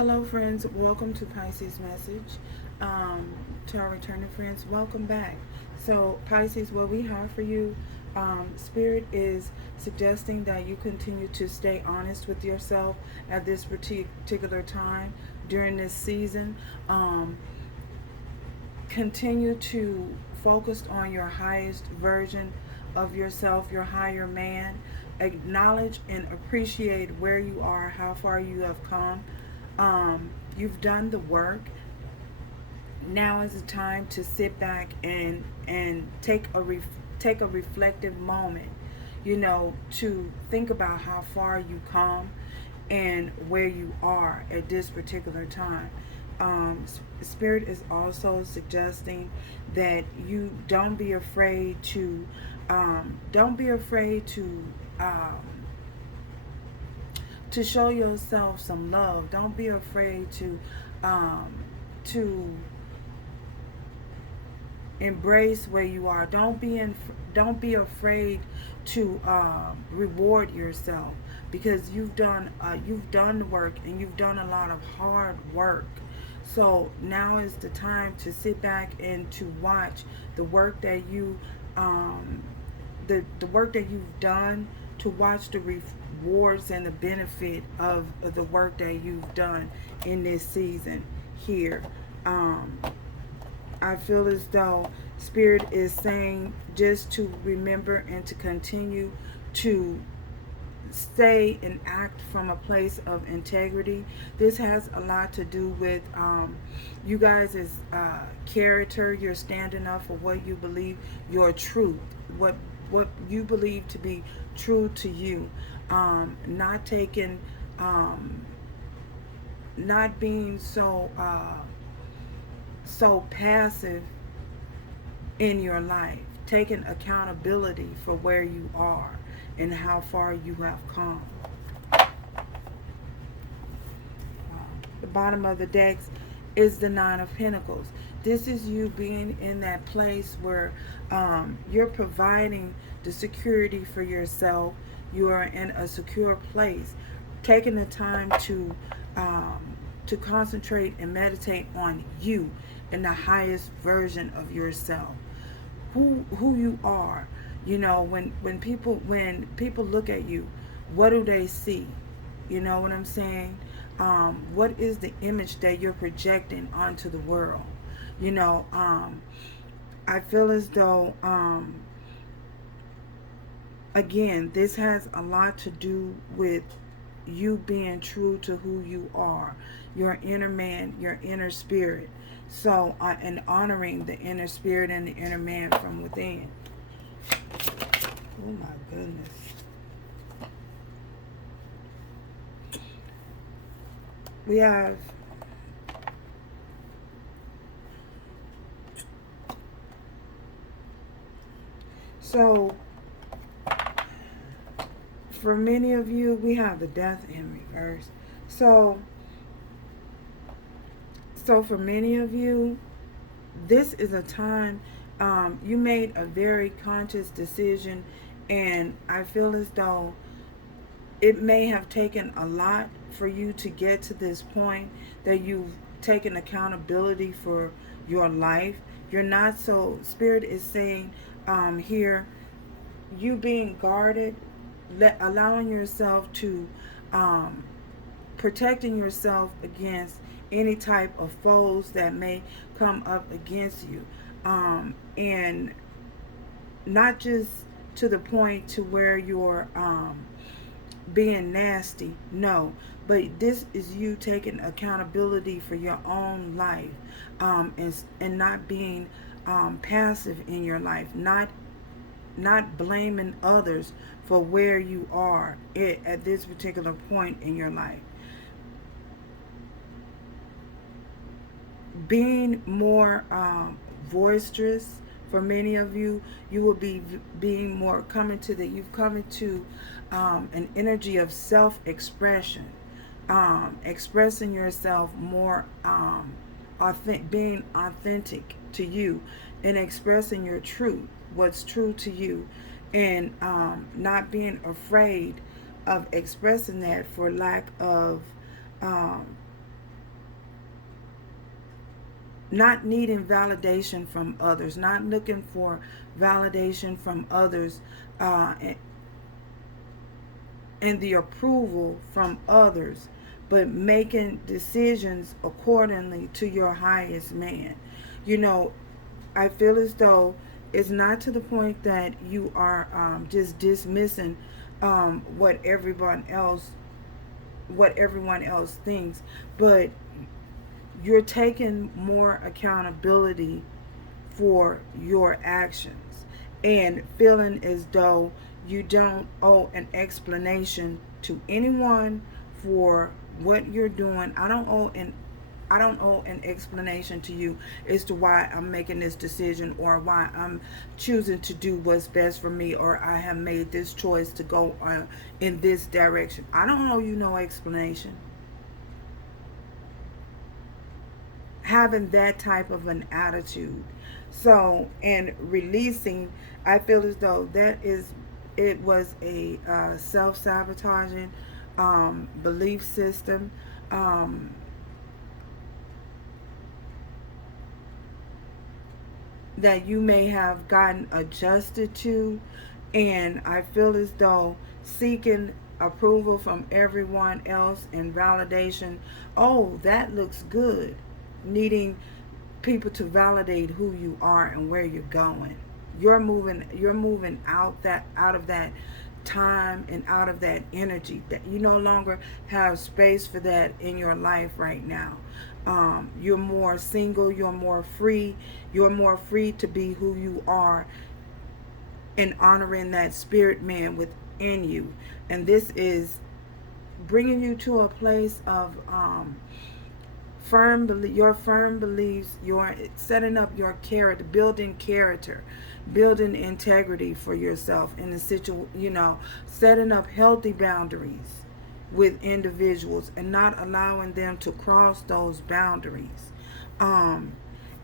Hello friends, welcome to Pisces Message. To our returning friends, welcome back. So Pisces, what we have for you, Spirit is suggesting that you continue to stay honest with yourself at this particular time during this season. Continue to focus on your highest version of yourself, your higher man. Acknowledge and appreciate where you are, how far you have come. You've done the work. Now is the time to sit back and take a reflective moment, to think about how far you come and where you are at this particular time. Spirit is also suggesting that you don't be afraid to don't be afraid to show yourself some love. Don't be afraid to embrace where you are. Don't be afraid to reward yourself, because you've done the work, and you've done a lot of hard work. So now is the time to sit back and to watch the work that the work that you've done, to watch the rewards and the benefit of the work that you've done in this season here. I feel as though Spirit is saying just to remember and to continue to stay and act from a place of integrity. This has a lot to do with you guys' character. You're standing up for what you believe, your truth, what you believe to be true to you. Not taking, not being so passive in your life, taking accountability for where you are and how far you have come. The bottom of the decks is the Nine of Pentacles. This is you being in that place where you're providing the security for yourself. You are in a secure place, taking the time to concentrate and meditate on you in the highest version of yourself, who you are. When people look at you, what do they see? You know what I'm saying? What is the image that you're projecting onto the world? I feel as though again, this has a lot to do with you being true to who you are, your inner man, your inner spirit. So, and honoring the inner spirit and the inner man from within. Oh my goodness. We have for many of you, we have the Death in reverse. So for many of you, this is a time you made a very conscious decision, and I feel as though it may have taken a lot for you to get to this point, that you've taken accountability for your life. You're not so, Spirit is saying here, you being guarded, allowing yourself to protecting yourself against any type of foes that may come up against you, and not just to the point to where you're being nasty, no, but this is you taking accountability for your own life, and not being passive in your life, not blaming others for where you are at this particular point in your life. Being more boisterous. For many of you, you will be being more you've come into an energy of self-expression, expressing yourself more, being authentic to you, and expressing your truth, what's true to you, and not being afraid of expressing that for lack of not needing validation from others, not looking for validation from others, and the approval from others, but making decisions accordingly to your highest man. You know, I feel as though it's not to the point that you are just dismissing what everyone else thinks, but you're taking more accountability for your actions and feeling as though you don't owe an explanation to anyone for what you're doing. I don't owe an explanation to you as to why I'm making this decision or why I'm choosing to do what's best for me, or I have made this choice to go in this direction. I don't owe you no explanation. Having that type of an attitude. So, and releasing, I feel as though it was a self-sabotaging belief system. Um, that you may have gotten adjusted to, and I feel as though seeking approval from everyone else and validation, oh, that looks good, needing people to validate who you are and where you're going. You're moving out of that time and out of that energy, that you no longer have space for that in your life right now. You're more single, you're more free to be who you are and honoring that spirit man within you. And this is bringing you to a place of your firm beliefs, your setting up your character, building integrity for yourself in setting up healthy boundaries with individuals and not allowing them to cross those boundaries.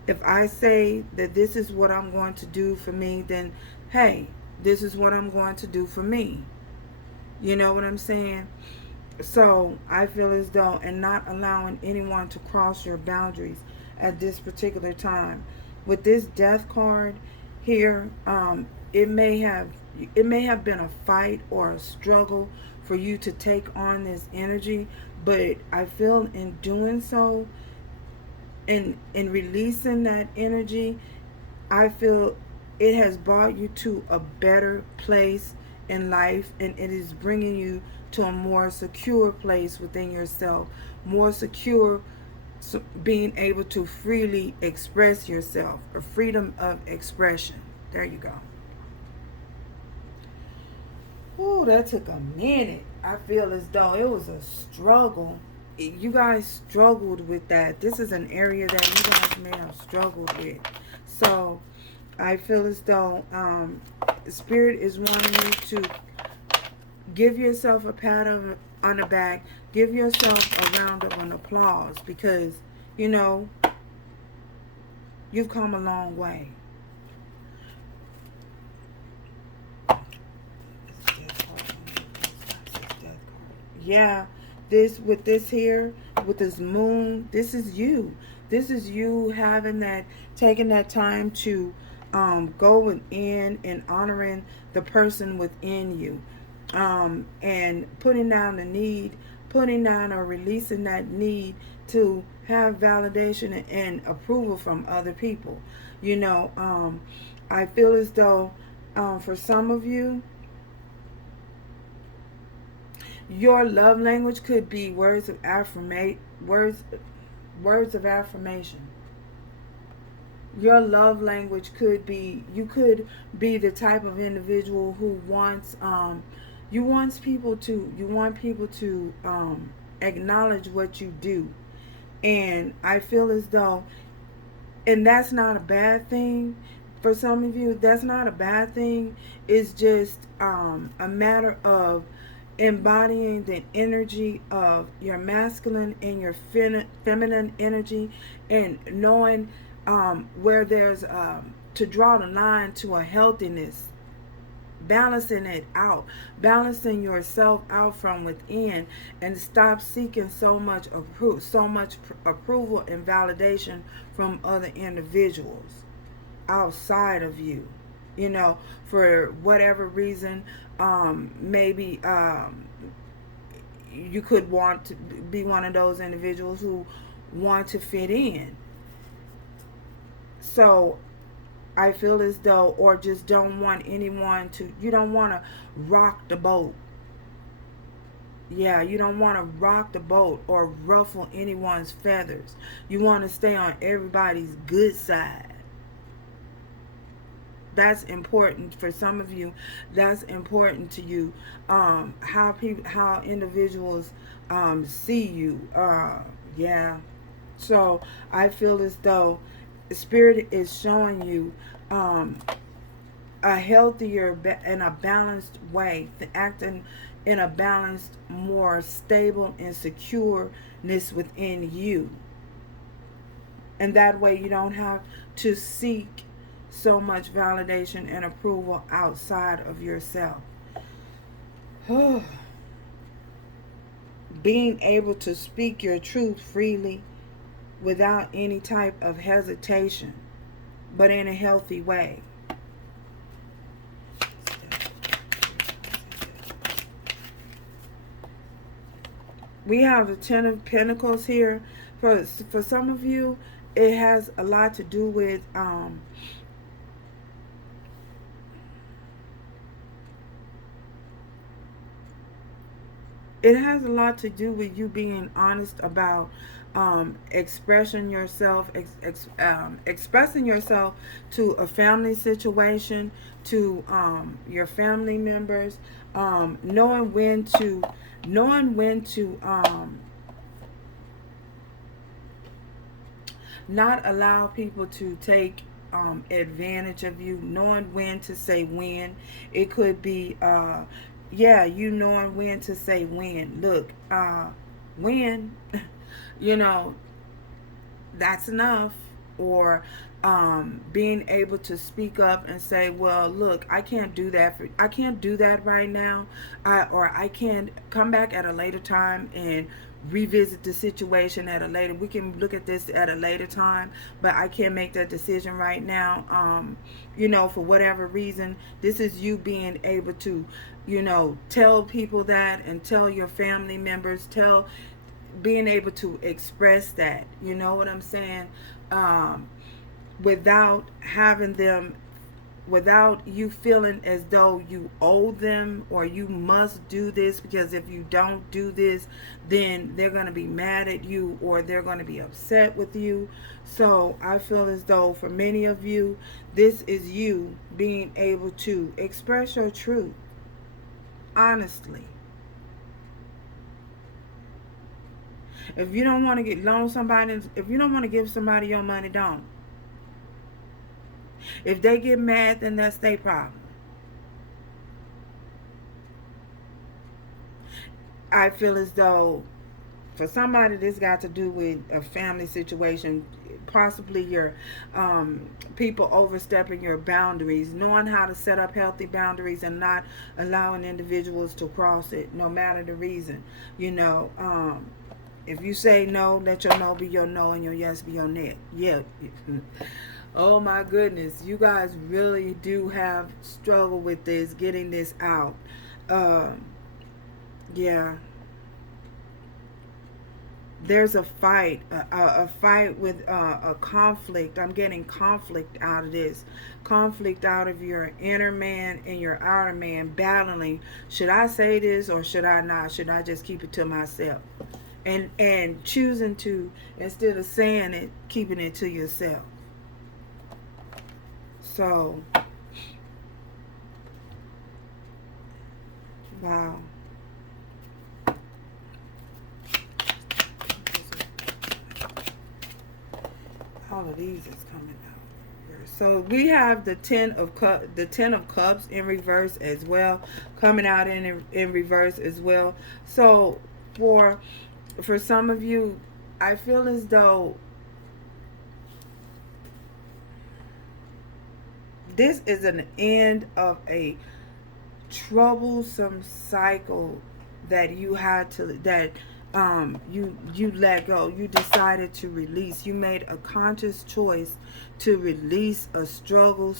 If I say that this is what I'm going to do for me, then hey, this is what I'm going to do for me. You know what I'm saying? So I feel as though, and not allowing anyone to cross your boundaries at this particular time. With this death card here, it may have been a fight or a struggle for you to take on this energy, but I feel in doing so, in releasing that energy, I feel it has brought you to a better place in life, and it is bringing you to a more secure place within yourself, more secure, being able to freely express yourself, a freedom of expression. There you go. Oh, that took a minute. I feel as though it was a struggle. You guys struggled with that. This is an area that you guys may have struggled with. So I feel as though Spirit is wanting you to give yourself a pat on the back. Give yourself a round of an applause, because, you've come a long way. Yeah, with this here, with this moon, this is you. This is you taking that time to go within and honoring the person within you. And putting down or releasing that need to have validation and approval from other people. I feel as though for some of you, your love language could be words of affirmation. Your love language could be, you could be the type of individual who wants you want people to acknowledge what you do. And I feel as though, and that's not a bad thing. For some of you, that's not a bad thing. It's just a matter of embodying the energy of your masculine and your feminine energy, and knowing where there's to draw the line to a healthiness balancing it out, balancing yourself out from within, and stop seeking so much approval and validation from other individuals outside of you. You know, for whatever reason, maybe you could want to be one of those individuals who want to fit in. So I feel as though, or just don't want anyone to, you don't want to rock the boat. Yeah, you don't want to rock the boat or ruffle anyone's feathers. You want to stay on everybody's good side. That's important for some of you. That's important to you. How individuals see you. Yeah. So I feel as though Spirit is showing you a healthier and a balanced way, acting in a balanced, more stable and secureness within you. And that way you don't have to seek so much validation and approval outside of yourself. Being able to speak your truth freely without any type of hesitation, but in a healthy way. We have the Ten of Pentacles here. For some of you, it has a lot to do with it has a lot to do with you being honest about expressing yourself to a family situation, to your family members, knowing when to not allow people to take advantage of you, knowing when to say when. It could be yeah, you knowing when to say when. Look, when, you know, that's enough. Or being able to speak up and say, well, look, I can't do that right now. Or I can come back at a later time and revisit the situation at a later. We can look at this at a later time, but I can't make that decision right now. You know, for whatever reason. This is you being able to, you know, tell people that, and tell your family members, being able to express that, you know what I'm saying, without you feeling as though you owe them, or you must do this, because if you don't do this, then they're going to be mad at you, or they're going to be upset with you. So I feel as though for many of you, this is you being able to express your truth honestly. If you don't want to if you don't want to give somebody your money, don't. If they get mad, then that's their problem. I feel as though for somebody, this got to do with a family situation, possibly your people overstepping your boundaries, knowing how to set up healthy boundaries and not allowing individuals to cross it, no matter the reason. You know, if you say no, let your no be your no and your yes be your net. Yeah. Oh my goodness, you guys really do have struggle with this, getting this out. Yeah. There's a fight, a fight with a conflict. I'm getting conflict out of this. Conflict out of your inner man and your outer man battling. Should I say this or should I not? Should I just keep it to myself? And choosing to, instead of saying it, keeping it to yourself. So, wow. All of these is coming out. So we have the Ten of Cups in reverse as well, coming out in reverse as well. So for some of you, I feel as though this is an end of a troublesome cycle that you had to, that you let go. You decided to release. You made a conscious choice to release a struggling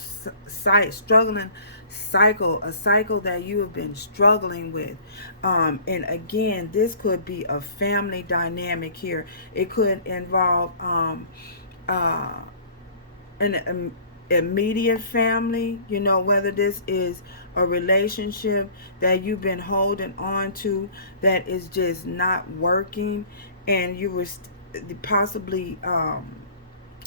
cycle, a cycle that you have been struggling with. And again, this could be a family dynamic here. It could involve uh, an immediate family, you know, whether this is a relationship that you've been holding on to that is just not working, and you were possibly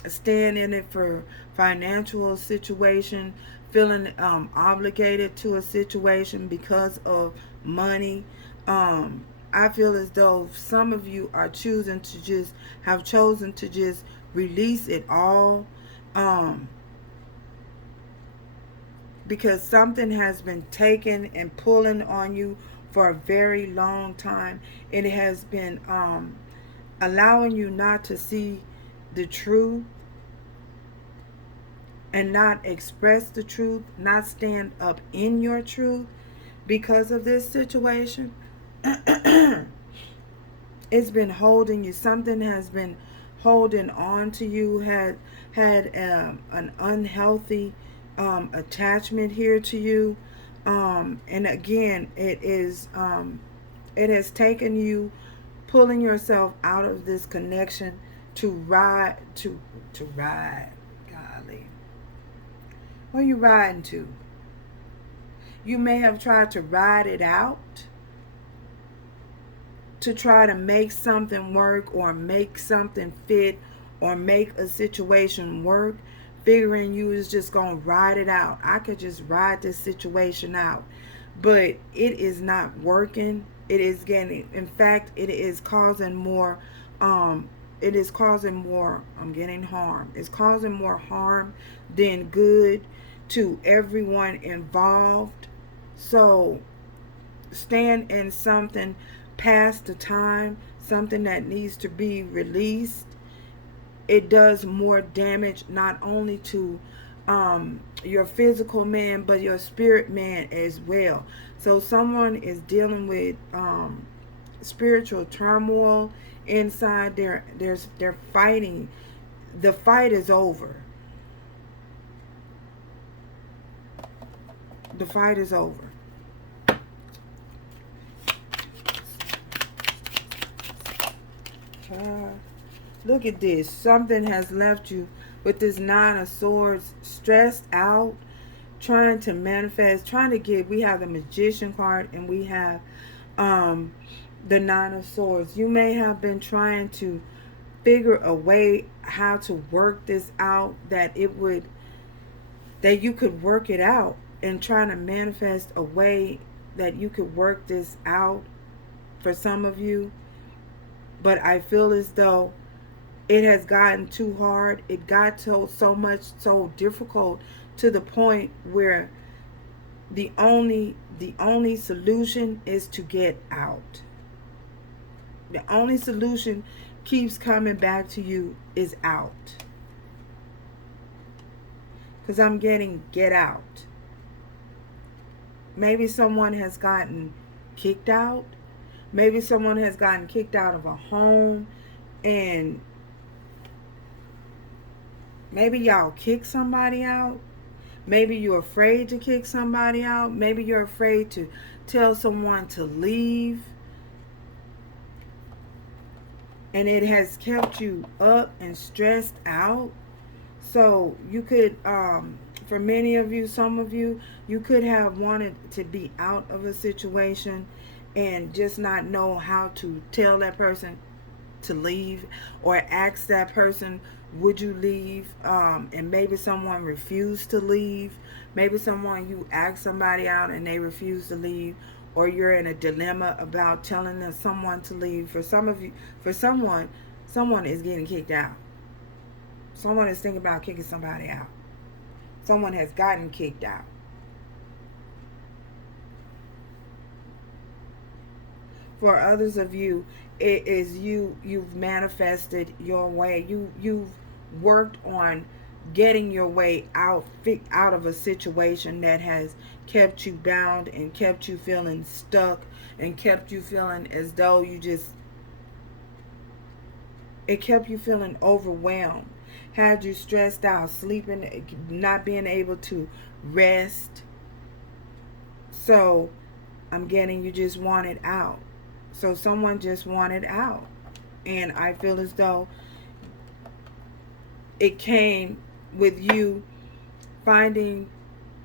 staying in it for financial situation, feeling obligated to a situation because of money. I feel as though some of you are choosing to just have chosen to just release it all, because something has been taken and pulling on you for a very long time. It has been allowing you not to see the truth and not express the truth, not stand up in your truth because of this situation. It's been holding you. Something has been holding on to you. Had an unhealthy attachment here to you. And again, it has taken you pulling yourself out of this connection to ride to ride. Golly, where are you riding to? You may have tried to ride it out, to try to make something work or make something fit or make a situation work, figuring you was just going to ride it out. I could just ride this situation out. But it is not working. It is getting, in fact, it is causing more, I'm getting harm. It's causing more harm than good to everyone involved. So stand in something past the time, something that needs to be released. It does more damage not only to your physical man, but your spirit man as well. So someone is dealing with spiritual turmoil inside. They're fighting. The fight is over. The fight is over. Look at this. Something has left you with this Nine of Swords, stressed out, trying to manifest, trying to get. We have the Magician card and we have the Nine of Swords. You may have been trying to figure a way how to work this out, that you could work it out, and trying to manifest a way that you could work this out for some of you. But I feel as though it has gotten too hard. It got so difficult to the point where the only solution is to get out. The only solution keeps coming back to you is out. Because I'm getting get out. Maybe someone has gotten kicked out. Maybe someone has gotten kicked out of a home, and maybe y'all kick somebody out. Maybe you're afraid to kick somebody out. Maybe you're afraid to tell someone to leave. And it has kept you up and stressed out. So you could, for many of you, some of you, you could have wanted to be out of a situation and just not know how to tell that person to leave, or ask that person, would you leave? And maybe someone refused to leave. Maybe you asked somebody out and they refused to leave, or you're in a dilemma about telling someone to leave. For some of you, for someone is getting kicked out. Someone is thinking about kicking somebody out. Someone has gotten kicked out. For others of you, it is you've manifested your way. You've worked on getting your way out of a situation that has kept you bound and kept you feeling stuck and kept you feeling as though it kept you feeling overwhelmed, had you stressed out, sleeping, not being able to rest. So I'm getting you just want it out. So someone just wanted out. And I feel as though it came with you finding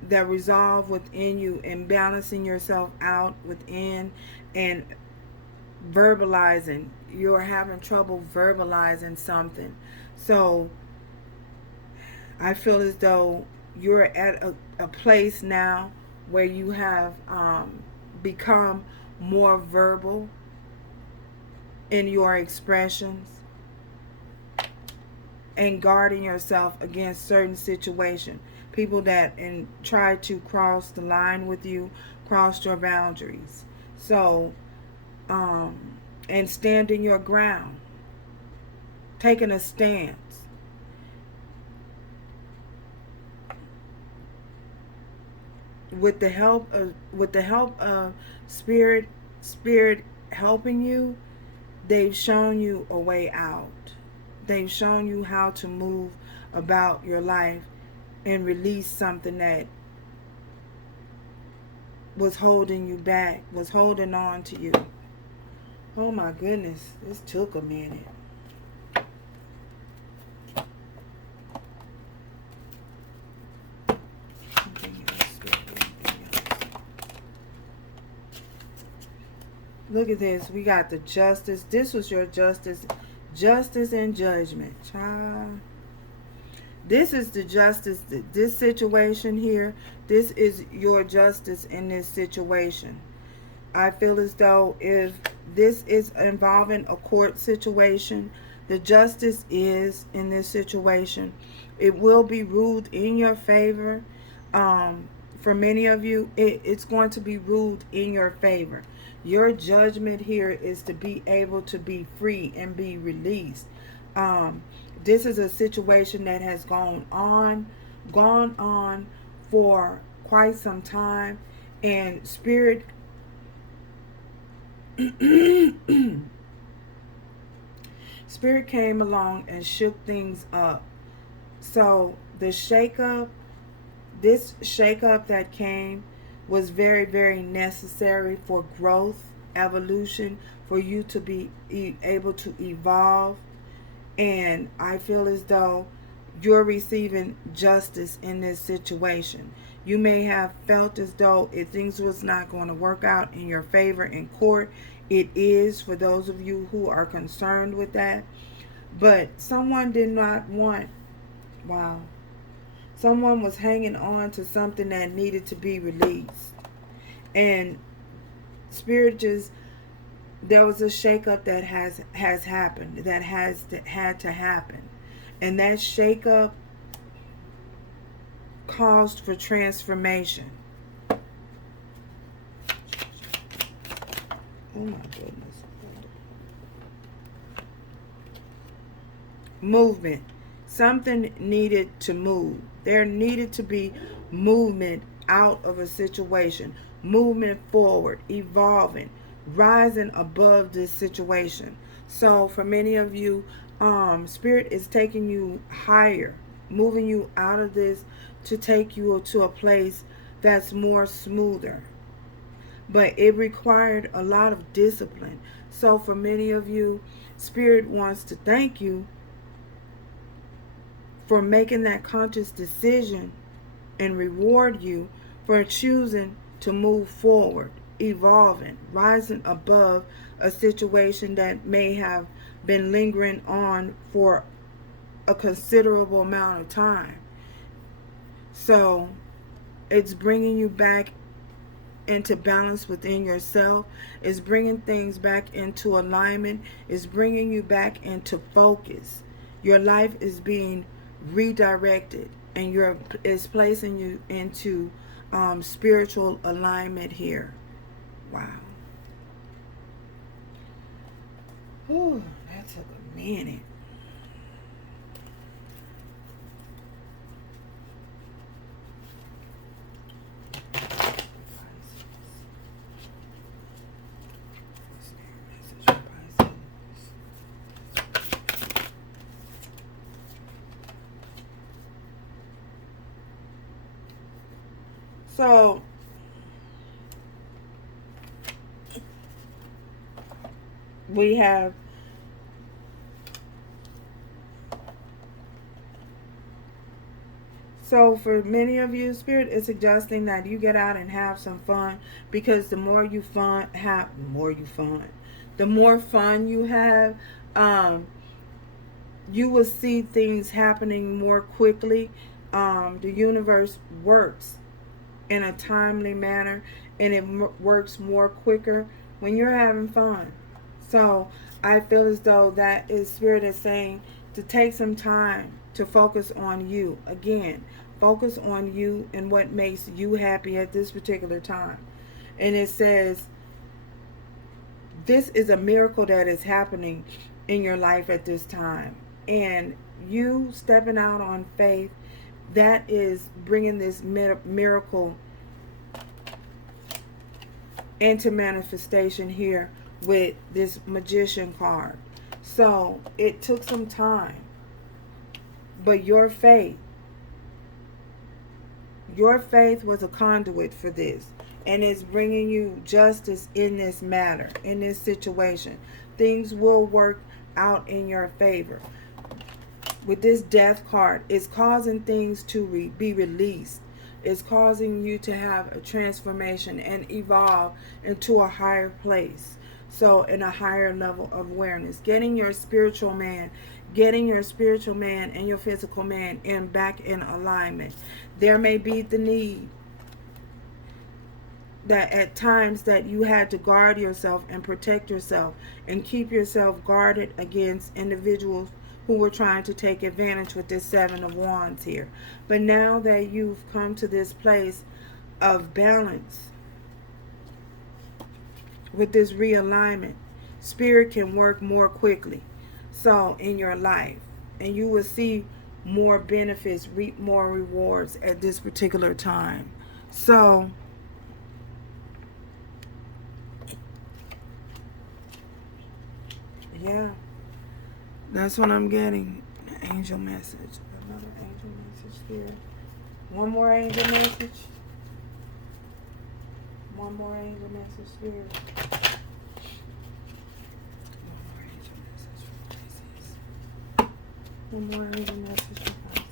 the resolve within you and balancing yourself out within and verbalizing. You're having trouble verbalizing something. So I feel as though you're at a place now where you have become more verbal in your expressions and guarding yourself against certain situations. People that try to cross the line with you, cross your boundaries. So, and standing your ground, taking a stance. With the help of spirit helping you, they've shown you a way out. They've shown you how to move about your life and release something that was holding you back, was holding on to you. Oh my goodness, this took a minute. Look at this. We got the justice. This was your justice. Justice and judgment. Child. This is the justice. This situation here. This is your justice in this situation. I feel as though if this is involving a court situation, the justice is in this situation. It will be ruled in your favor. For many of you, it's going to be ruled in your favor. Your judgment here is to be able to be free and be released. This is a situation that has gone on for quite some time, and spirit spirit came along and shook things up. So the this shakeup that came was very, very necessary for growth, evolution, for you to be able to evolve. And I feel as though you're receiving justice in this situation. You may have felt as though if things was not going to work out in your favor in court. It is, for those of you who are concerned with that. But someone did not want, wow, someone was hanging on to something that needed to be released. And spirit just, there was a shakeup that has happened, that had to happen. And that shakeup caused for transformation. Oh my goodness. Movement. Something needed to move. There needed to be movement out of a situation. Movement forward, evolving, rising above this situation. So for many of you, spirit is taking you higher, moving you out of this to take you to a place that's more smoother. But it required a lot of discipline. So for many of you, spirit wants to thank you for making that conscious decision and reward you for choosing to move forward, evolving, rising above a situation that may have been lingering on for a considerable amount of time. So it's bringing you back into balance within yourself. It's bringing things back into alignment. It's bringing you back into focus. Your life is being redirected, and is placing you into spiritual alignment here. Wow. Whew, that took a minute. So we have So for many of you, Spirit is suggesting that you get out and have some fun, because the more you the more fun you have, you will see things happening more quickly. The universe works in a timely manner, and it works more quicker when you're having fun. So I feel as though that is Spirit is saying to take some time to focus on you. Again, focus on you and what makes you happy at this particular time. And it says this is a miracle that is happening in your life at this time. And you stepping out on faith, that is bringing this miracle into manifestation here with this Magician card. So it took some time, but your faith was a conduit for this, and it's bringing you justice in this matter, in this situation. Things will work out in your favor. With this Death card, it's causing things to be released. It's causing you to have a transformation and evolve into a higher place. So in a higher level of awareness, getting your spiritual man and your physical man back in alignment. There may be the need that at times that you had to guard yourself and protect yourself and keep yourself guarded against individuals who were trying to take advantage with this Seven of Wands here. But now that you've come to this place of balance with this realignment, Spirit can work more quickly so in your life, and you will see more benefits, reap more rewards at this particular time. So yeah, that's what I'm getting. Angel message. Another angel message here. One more angel message. One more angel message here. One more angel message for Pisces.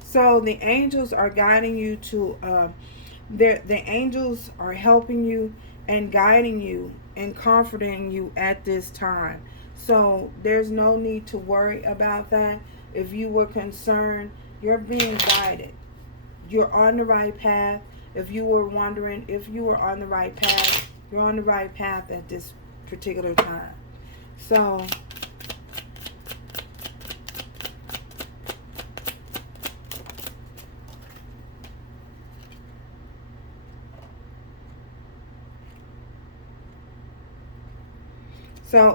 So the angels are guiding you to, the angels are helping you and guiding you and comforting you at this time. So there's no need to worry about that. If you were concerned, you're being guided. You're on the right path. If you were wondering if you were on the right path, you're on the right path at this particular time. So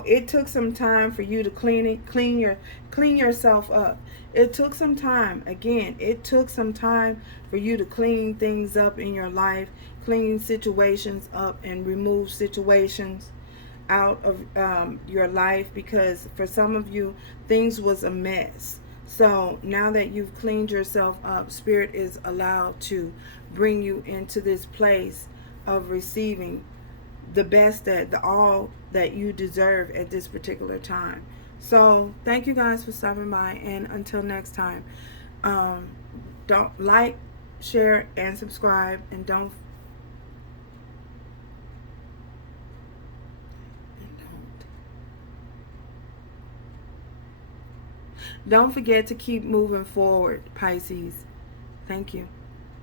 it took some time for you to clean yourself up. It took some time. Again, it took some time for you to clean things up in your life, clean situations up and remove situations out of your life, because for some of you, things was a mess. So now that you've cleaned yourself up, Spirit is allowed to bring you into this place of receiving the best, all that you deserve at this particular time. So thank you guys for stopping by, and until next time, don't like, share, and subscribe, and don't forget to keep moving forward, Pisces. Thank you.